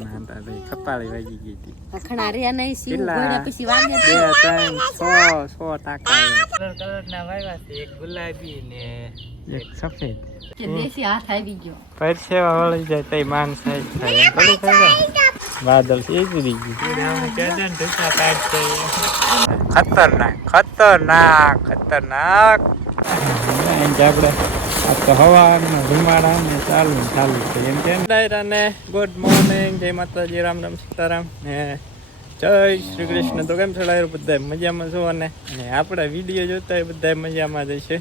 ના ના તા રે વાગી ગઈ હતી. ખણા રહ્યા નહીં સીવું કેટલા? પછી વાગે બે ત્રણ છ છ ટાકા કલર કલર ના વાવ્યા છે એક ગુલાબી ને એક સફેદ. કે દેશી હાથ આવી ગયો. પરસેવા વળી જાય તઈ માન સાઈઝ થાય. થોડી થાય વાદળ એજરી ગયું. ખતરનાક ખતરનાક ખતરનાક. આપણે આ તો હવાના ને ચાલુ ચાલુ છે, એમ કે ડાયરાને ગુડ મોર્નિંગ જય માતાજી, રામ રામ સીતારામ ને જય શ્રી કૃષ્ણ. તો કેમ છો ડાયરો મજામાં છો? અને આપણા વીડિયો જોતા હોય બધા મજામાં જ છે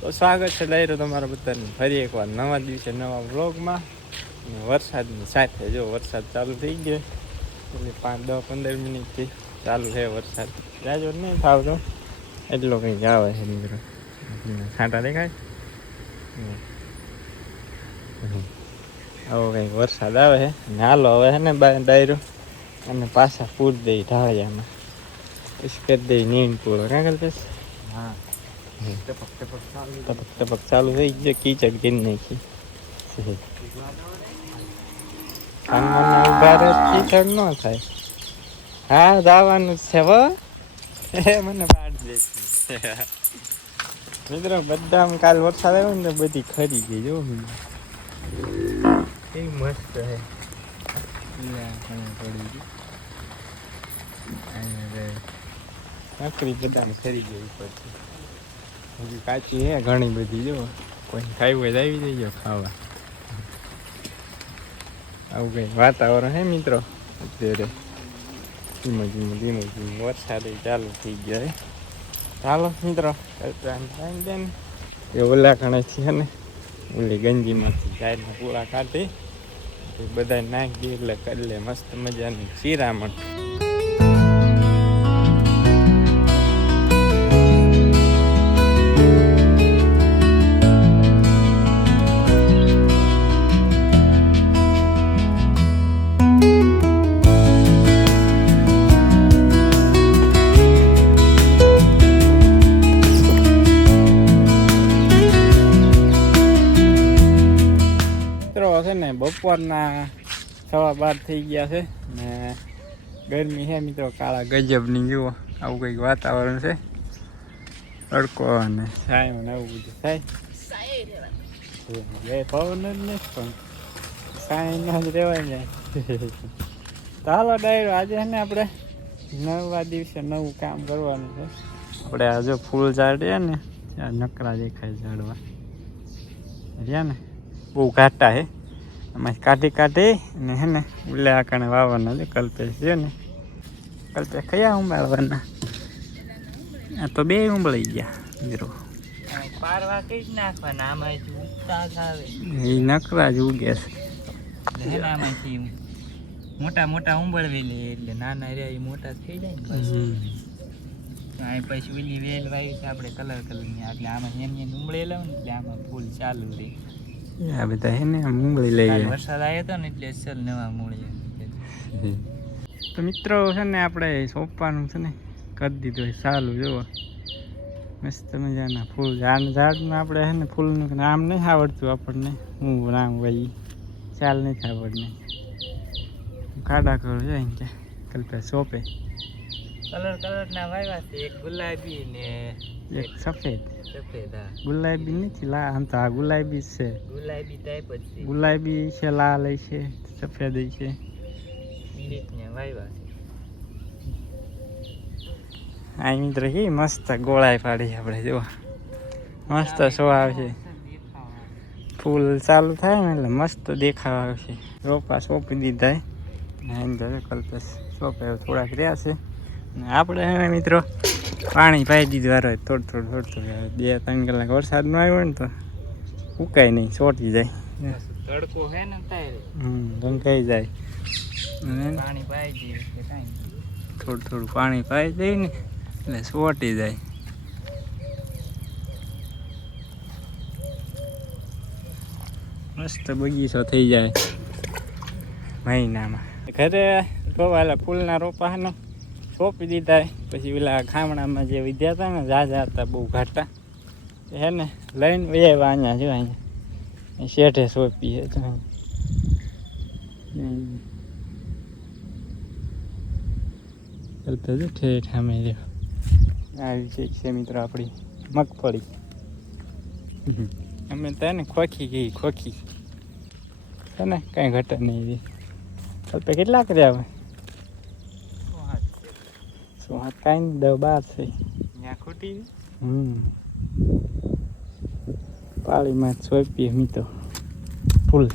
તો સ્વાગત છે ડાયરો તમારા બધાને. ફરી એકવાર નવા દિવસે નવા વ્લોગમાં. વરસાદની સાથે જો વરસાદ ચાલુ થઈ ગયો. એટલે પાંચ, દસ, પંદર મિનિટથી ચાલુ છે વરસાદ. જાજો નહીં થાવતો એટલો કંઈક આવે છે, મિત્રો. છાંટા દેખાય. આવો કંઈક વરસાદ આવે છે નાલો આવે હવે છે ને ડાયરો. અને પાછા પૂર દઈ ઢાળિયામાં. પછી કરી દઈ નીણ પૂરો. ક્યાં કરતા હા. ટપક ટપક ચાલુ થઈ ગયો. કીચડ કરી નાખી. કાનમાં ઊભા રહે ન થાય. હા દાવાનું છે હો. મને પાડ દે. મિત્રો બધા કાલ વરસાદ આવ્યો ને બધી ખરી ગઈ જો. એ મસ્ત હે નકરી બધાને ખરી ગઈ ઉપરથી. હજી કાચી હે ઘણી બધી જો. કોઈ ખાઈ હોય આવી જજો ખાવા. આવું કઈ વાતાવરણ હે મિત્રો? અત્યારે ધીમે ધીમે ધીમે ધીમે વરસાદ ચાલુ થઈ ગયો હે ચાલો મિત્રો એ ઓલા કણેથી છે ને, ઓલી ગંજીમાંથી ગાયના પૂરા કાઢી બધા નાખી, એટલે કરી લે, મસ્ત મજાની શિરામણ. મિત્રો છે ને, બપોરના સવા બાર થઈ ગયા છે ને ગરમી છે મિત્રો, કાળા ગજબની, જુઓ, આવું કંઈક વાતાવરણ છે. તડકો અને છાંયો ને આવું બધું થાય. પવન જ નથી, પણ સાંઈ જ રહેવાય ને. ચાલો ડાયરો, આજે છે ને આપણે નવા દિવસે નવું કામ કરવાનું છે. આપણે આ જો ફૂલ ઝાડ રહ્યા ને, ત્યાં નકરા દેખાય ઝાડવા. રહ્યા ને? બહુ ઘાટા હે એમાં કાઢી કાઢી અને હે ને ઉલ્યા આકાણે વાવવાના છે કલ્પેશ છે ને. કલ્પેશ કયા ઉંબાળવાના? આ તો બે ઉંબળી ગયા જીરો પારવા કઈ જ નાખવાના આમાં જ ઉગતા આવે. એ નકરા જ ઉગે છે. આમાંથી મોટા મોટા ઉંબળવેલી એટલે નાના રહ્યા એ મોટા થઈ જાય ને પછી. ઓલી વેલ વાવી છે આપણે કલર કલરની એટલે આમાં એમ એમ ઉંબળેલા ને એટલે આમાં ફૂલ ચાલુ રહે. આ બધા હે ને ઉંબળી કાલ લઈએ વરસાદ આવ્યો હતો ને એટલે અસલ નવા મૂળી તો મિત્રો છે ને આપણે સોંપવાનું છે ને કરી દીધું સારું જુઓ. મસ્ત મજાના ફૂલ. ઝાડ ઝાડમાં આપણે છે ને ફૂલનું નામ નહીં આવડતું આપણને. હું નામ ભાઈ ચાલ નથી આવડને. ખાડા કરો છે એમ કે કલ્પે સોંપે. કલર કલર ના વાવ્યા છે. એક ગુલાબી ને એક સફેદ. સફેદ હા. ગુલાબી નથી લા આમ તો આ ગુલાબી છે. ગુલાબી ટાઈપ જ છે. ગુલાબી છે લાલ છે સફેદ છે. ઈ વાવ્યા છે. આ મિત્ર કે મસ્ત ગોળાઈ પાડી આપણે જો મસ્ત શો આવશે. ફૂલ ચાલુ થાય ને એટલે મસ્ત દેખાવ આવશે. રોપા સોંપી દીધા ને કલ્પેશ સોંપે થોડાક રહ્યા છે. આપણે મિત્રો પાણી પાઈ દીધું હારો. થોડું થોડું થોડું થોડું. બે ત્રણ કલાક વરસાદ નો આવ્યો ને તો ઉકાય નહીં ચોટી જાય. તડકો હે ને હમ ઢંકાઈ જાય. પાણી પાઈ દઈએ કાંઈ થોડું થોડું પાણી પાઈ દઈએ ને એટલે સોટી જાય. મસ્ત બગીચો થઈ જાય મહિનામાં. ઘરે રોવાયેલા ફૂલના રોપા સોંપી દીધા પછી પેલા ખામણામાં જે વિદ્યા હતા ને જાજા હતા બહુ ઘાટા. હે ને, લઈને વેવા અહીંયા, જો અહીંયા. શેઠે સોંપી હે તો ચાલતો જો ઠેઠ સામે આવી છે છે મિત્રો આપણી મગફળી. અમે તો ને ખોખી ગઈ, ખોખી. છે ને, કાંઈ ઘટે નહીં. ચાલતો કેટલા કર્યા હવે? શું હાથ કાંઈ દસ છે ત્યાં ખૂટી હમ પાળીમાં સોંપીએ મીતો ફૂલ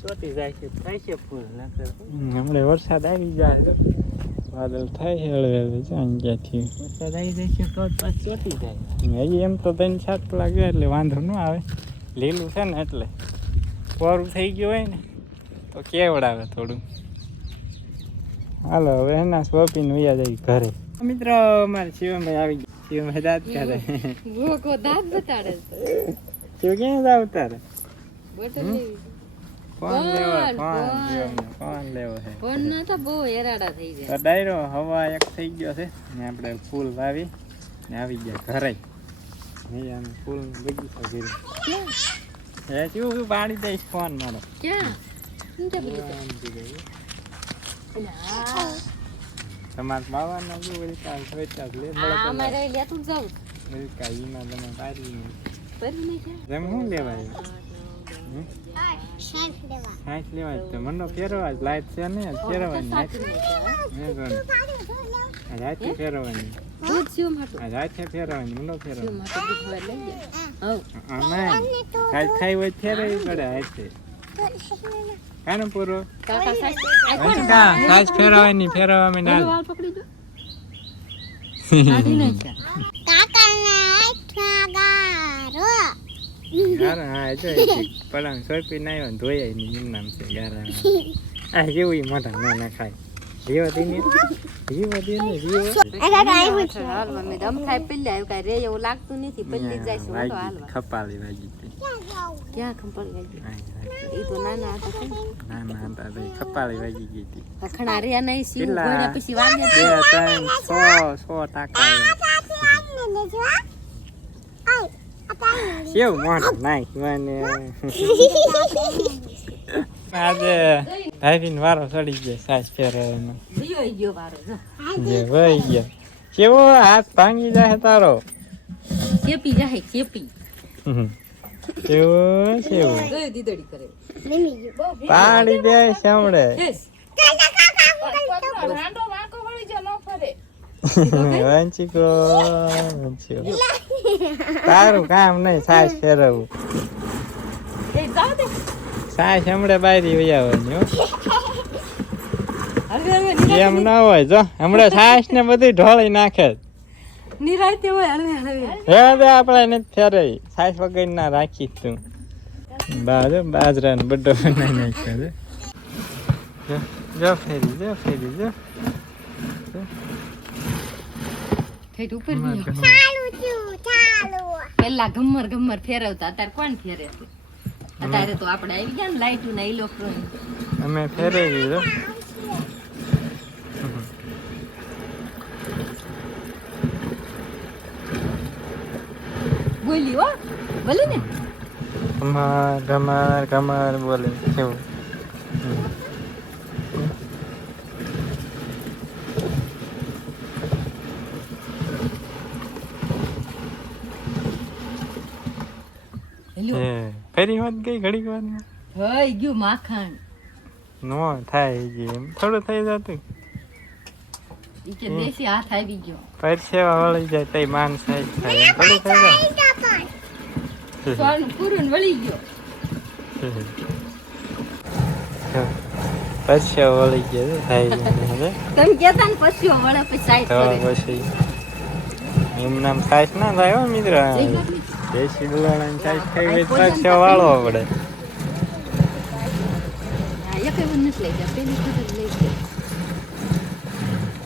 ચોટી જાય છે થાય છે ફૂલ નકર હમણાં વરસાદ આવી જાય વાદળ થાય છે હળવે હળવે જાણ ક્યાંથી વરસાદ આવી જાય છે તો પાછ પાછું ચોટી જાય હજી એમ તો ત્રણ સાત કલાક જાય એટલે વાંધો ન આવે. લીલું છે ને એટલે. કોરું થઈ ગયું હોય ને તો કેવડાવે થોડું? હાલો હવે એના સોંપીને વયા જાય ઘરે. મિત્રો અમારે શિવમભાઈ આવી ગયા. શિવમભાઈ દાંત કરે ગોગો દાંત બતાડે શિવ ક્યાં જાવ તારે લેવો કોણ? કોણ? કોણ? શિવમને કોણ લેવો છે ફોન ના તો બહુ હેરાડા થઈ તો ડાયરો હવા એક થઈ ગયો છે. ને આપણે ફૂલ વાવી ને આવી ગયા ઘરે. અહીંયા ફૂલ બગીચો એ શું પાડી દઈશ ફોન મારો. ક્યાં? તમારે બાવાના જો વિકાસ વેચાસ લે આ અમારે લેતું જ જાઉં. વિકાસ તમે પાડી નહીં. ફરી જેમ શું લેવાય? હમ? સાઠ લેવાય તો મને ફેરવા જ લાઈટ છે ને ફેરવાની. મેં રાતે ફેરવાની. રાતે ફેરવાની મને ફેરવાની. આમાં કાલ ખાઈ હોય ફેરવી પડે હાથે. કાનો પૂરો. કાકા સાસ ફેરવાની ફેરવામાં ના વાળ પકડી જો કાઢી ગારા. હા જો પડામ સોપી ના આવ્યો ને ધોયાય નહીં એમ નામ છે ગારા આ જેવું મોઢા ના ના ખાય. જીવો દી ને હાલ મમ્મી દમ આવ્યું કાંઈ રે એવું લાગતું નથી. પેલી જાય છે હું તો હાલવા ખપાલી વાગી ક્યાં ખંપલ. એ તો નાના હતા છે ને. ના ના હતા તો ખપાલી વાગી ગઈ હતી. અખણા રહ્યા નહીં ગોળ્યા પછી વાગે બે ત્રણ સો સો ટાકા. કેવું મોઢું? નાખ મને. આજે ભાભીને વારો ચડી ગયો સાસ ફેરવાનો ગયો વારો જો. વહી ગયો. કેવો હાથ ભાંગી જાય તારો? ચેપી જાય ચેપી. કેવો કેવો દીદડી કરે પાડી દે સાંભળે. વંચિકો વંચિકો તારું કામ નહીં સાસ ફેરવવું. એ જાવ દે. સાસ હમણાં બારી વહી હોય એમ ના હોય જો હમણાં સાસ ને બધી ઢોળી નાખે નિરાતે હોય હળવે હળવે હે આપણે નથી ફેરે સાસ વગર ના રાખી તું. બાજુ બાજરા ને બડ્ડો બનાવી નાખ્યો છે. જો, જો ફેરી જો ફેરી જો. ફેટ ઉપર ગયો પેલા ગમ્મર ગમ્મર ફેરવતા અત્યારે કોણ ફેરે છે? અત્યારે તો આપણે આવી ગયા ને લાઈટ ને ઇલેક્ટ્રોનિક અમે ફેરવી જો બોલી હો બોલી ને. કમર કમર કમર બોલે કેવું હેલો ફેરી વાત ગઈ ઘડીક વાત હોય ગયું માખણ. નો થાય ગયું એમ. થોડું થઈ જતું. કે દેશી હાથ આવી ગયો. પરસેવા વળી જાય તઈ માન થાય થોડું થઈ જાય. સોનું પૂરું વળી ગયો. પરસેવા વળી ગયા થાય તમે કેતા ને પછી વળે પછી સાઈડ તો પછી એમ નામ સાઈઝ ના થાય હો મિત્ર. દેશી બુલાણાની સાઈઝ થઈ ગઈ તો પરસેવા પડે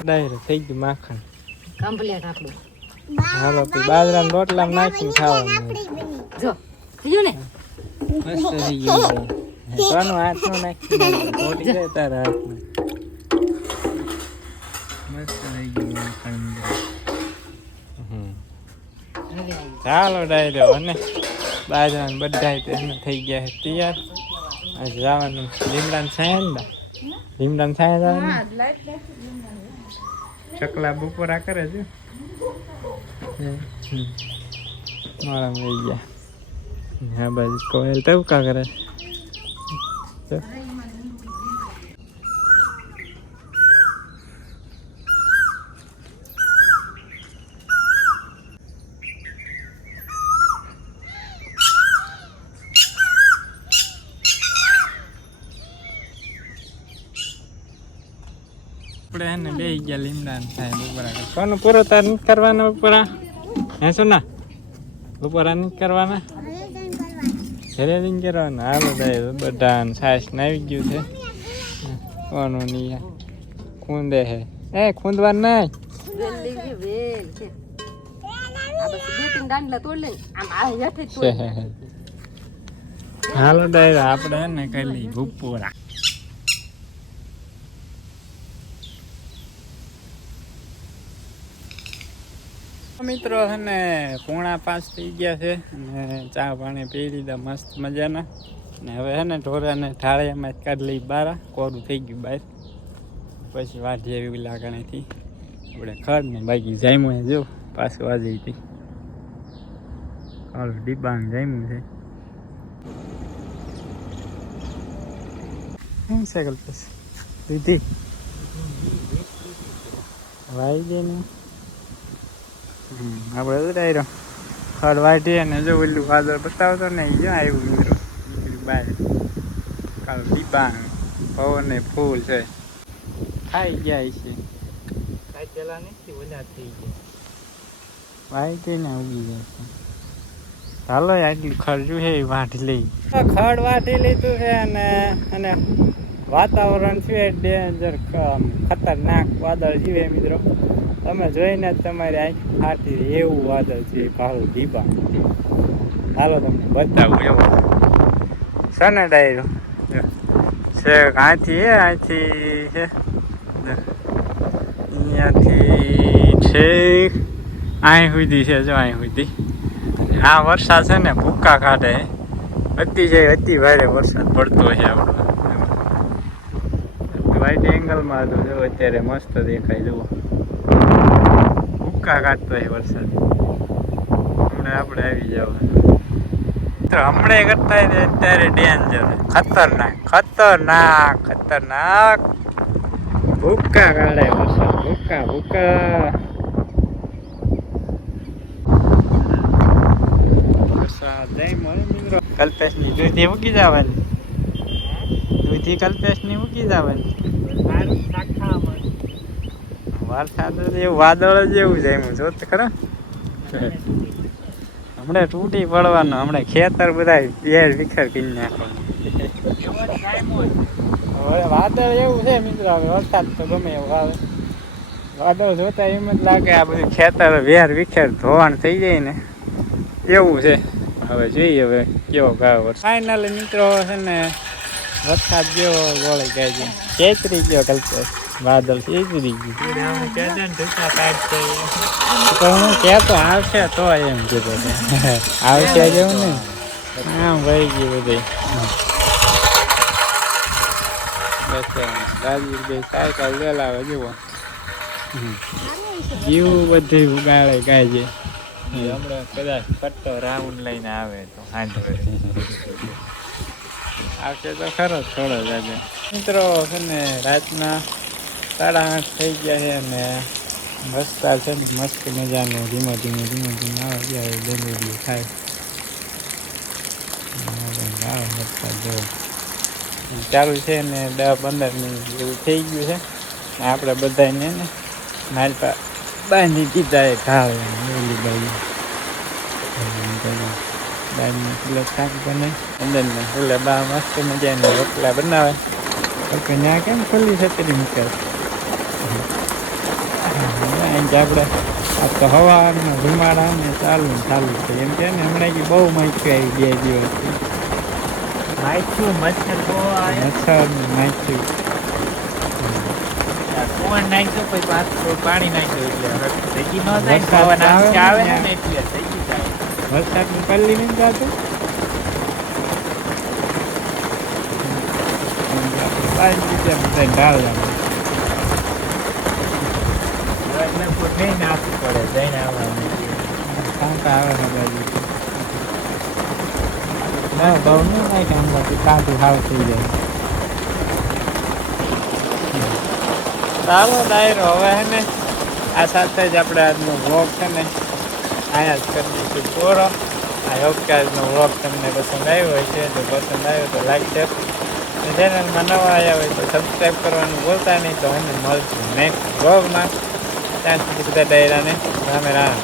ડાયરેક્ટ થઈ ગયું માખણ. કમ્પ્લેટ આપણું. હાલો પછી બાજરાના રોટલામાં નાખીને ખાવાનું જો થયું ને? મસ્ત થઈ ગયું. છે. કોનું હાથમાં નાખી મોટી જાય તારા હાથમાં ચાલો ડાયરો અને બાજરાને બધા તેને થઈ ગયા છે તૈયાર આજે જવાનું લીમડાને છાયા ને લીમડાને છાયા જવાનું ચકલા બપોરા કરે છે હમ. મારા મળી ગયા હા બાજુ કોયલ ટવકા કરે છે આપણે હે ને બે ગયા લીમડા ને થાય બપોરા કોનો પૂરો તાર નથી કરવાના બપોરા હે શું ના બપોરા નથી કરવાના? ઘરે જઈને કરવાના? હાલો દાય બધા સાસ ને આવી ગયું છે. કોનું નહીં ખૂંદે હે. એ ખૂંદવા નહીં. વેલ લેવી વેલ છે આ બસ બે ત્રણ દાંડલા તોડ લે આમ આ હેઠે જ છે. તોડ હાલો દાય આપણે હે ને કરી લઈએ બપોરા મિત્રો છે ને પોણા પાંચ થઈ ગયા છે અને ચા પાણી પી લીધા મસ્ત મજાના. ને હવે છે ને ઢોરાને ઠાળિયામાં જ કાઢી લઈ બારા. કોરું થઈ ગયું બહાર પછી વાઢી એવી લાગણીથી. આપણે ખર ને બાકી જામ્યું જો. પાછું આજે હતી હાલો ડીબાંગ જામ્યું છે. શું સાયકલ પછી દીધી વાઈ દે આપણે ઉડાયરો ખડ વાટીએ ને જો ઓલું વાદળ બતાવતો ને એ આવ્યું મિત્રો. બહાર કાલ દીબાંગ પવન ને ફૂલ છે. ખાઈ ગયા છે કાચેલા નથી ઓલા થઈ ગયા. વાઈ ને ઉગી જાય છે. ચાલો આટલું ખર્ચું છે એ વાટી લઈ. ખડ વાટી લીધું છે અને અને વાતાવરણ છે ડેન્જર ખતરનાક વાદળ જીવે મિત્રો. તમે જોઈને જ તમારી આંખ ફાટી એવું વાદળ છે ભાવ દીપા હાલો તમને બતાવું એવો. સને ડાયરો છે આથી હે, આથી છે અહીંયાથી છેક અહીં સુધી છે, જો અહીં સુધી. આ વરસાદ છે ને ભૂકા કાઢે. અતિશય અતિ ભારે વરસાદ પડતો છે આપણો. વાઈટ એંગલમાં તો જો, અત્યારે મસ્ત દેખાય. જુઓ. ભૂકા કાઢતો હોય વરસાદ. હમણાં આપણે આવી જવાનું. હમણાં કરતા અત્યારે ડેન્જર ખતરનાક ખતરનાક ખતરનાક. ભૂકા કાઢે વરસાદ. ભૂકા ભૂકા વરસાદ મિત્રો. કલ્પેશની દૂધી મૂકી જવાની. દૂધી કલ્પેશની મૂકી જવાની. વરસાદ એવું વાદળ જ એવું છે એમ જો ખરા. હમણાં તૂટી પડવાનું હમણાં ખેતર બધા બેર વિખર કરી હોય. હવે વાદળ એવું છે મિત્રો હવે વરસાદ તો ગમે એવું આવે. વાદળ જોતા એમ જ લાગે આ બધું ખેતર વેર વિખેર ધોવાણ થઈ જાય ને. એવું છે. હવે જોઈએ હવે કેવો ગાવ ફાઇનલી મિત્રો છે ને વરસાદ જેવો વળી ગાય છે. ચેતરી ગયો કલ્પે વાદળ ચેતરી ગયું. તો હું કહેતો આવશે તો એમ કીધું તે. આવશે જેવું ને. આમ વહી ગયું બધું. રાજવીરભાઈ સાયકલ ચલાવે જુઓ. જીવ બધું ઉગાડે ગાય છે હમણાં કદાચ પટ્ટો રાઉન્ડ લઈને આવે તો હાંડવે આવશે તો ખરો થોડો જ આજે. મિત્રો, છે ને, રાતના સાડા આઠ થઈ ગયા છે ને રસ્તા છે ને, મસ્ત મજાનું, ધીમે ધીમે ધીમે ધીમે આવે ત્યારે ડુંગળી થાય આવે જેવો. ચાલુ છે ને દસ પંદર મિનિટ જેવું થઈ ગયું છે. આપણે બધાને ને નાલપા બાંધી દીધા એ ઢાળ ઓલી બાજુ બાજુમાં પેલા શાક બને અંદર ને પેલા બા મસ્ત મજાના રોટલા બનાવે. તો કે ત્યાં કેમ ખુલ્લી છતરી મૂકે આપણે આ તો હવાના ધુમાડા ને ચાલુ ને ચાલુ છે. એમ કે ને હમણાં બહુ માહિતી આવી બે દિવસથી માખ્યું મચ્છર મચ્છર ને માહિતી પાણી નાખ્યું એટલે ન ને આવે ને ને એટલે વરસાદની પલ્લી નહીં જાતું બધા ઢાળ નહીં નાખવું પડે જઈને આવવાનું કાંટા આવે છે બાજુ ના બહુ નહીં આમ બાજુ કાંટું થઈ જાય સારો ડાયરો, હવે હે ને, આ સાથે જ આપણે આજનો વ્લોગ છે ને અહીંયા જ કરી દઈશું પૂરો. આ આજનો વ્લોગ તમને પસંદ આવ્યો હોય છે જો પસંદ આવ્યો તો લાઈક શેર ચેનલમાં નવા આવ્યા હોય તો સબસ્ક્રાઈબ કરવાનું ભૂલતા નહીં. તો અમે મળશું નેક્સ્ટ વ્લોગમાં ત્યાં સુધી બધા ડાયરાને રામે રામ.